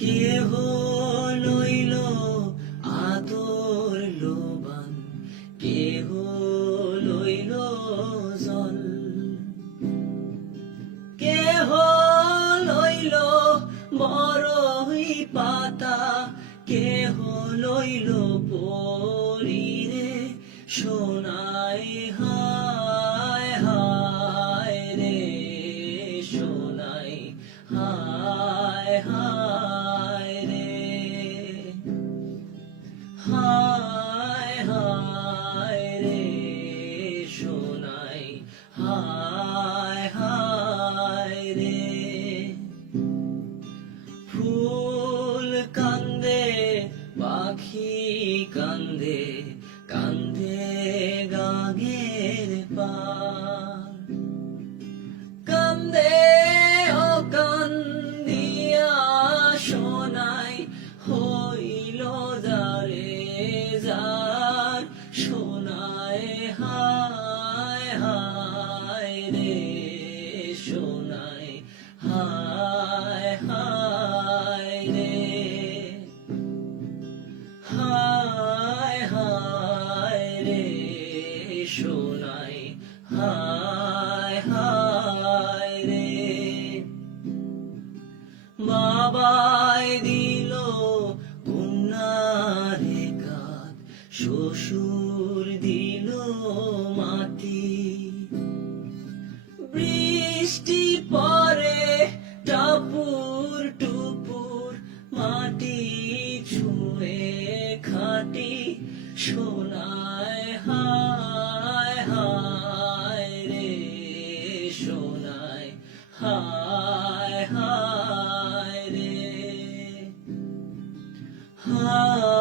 কেহ লইল আদর লোবান? কেহ লইল জল? কেহ লইল বড়ই পাতা? কেহ লইল পরিরে সোনাই? হায় হায় রে সোনাই। হায় হায় হায় হায় রে সোনাই হায় হায় রে। ফুল কান্দে পাখি কান্দে কান্দে গাগের পার যারে সোনায় হায় হায় রে, সোনায় হায় হায় রে। হায় হায় রে সোনাই হায় হায় রে। বাবাই শ্বশুর দিল মাটি। বৃষ্টি পরে টাপুর টুপুর মাটি ছুঁয়ে খাটি, সোনায় হায় হায় রে, সোনায় হায় হায় রে। হায়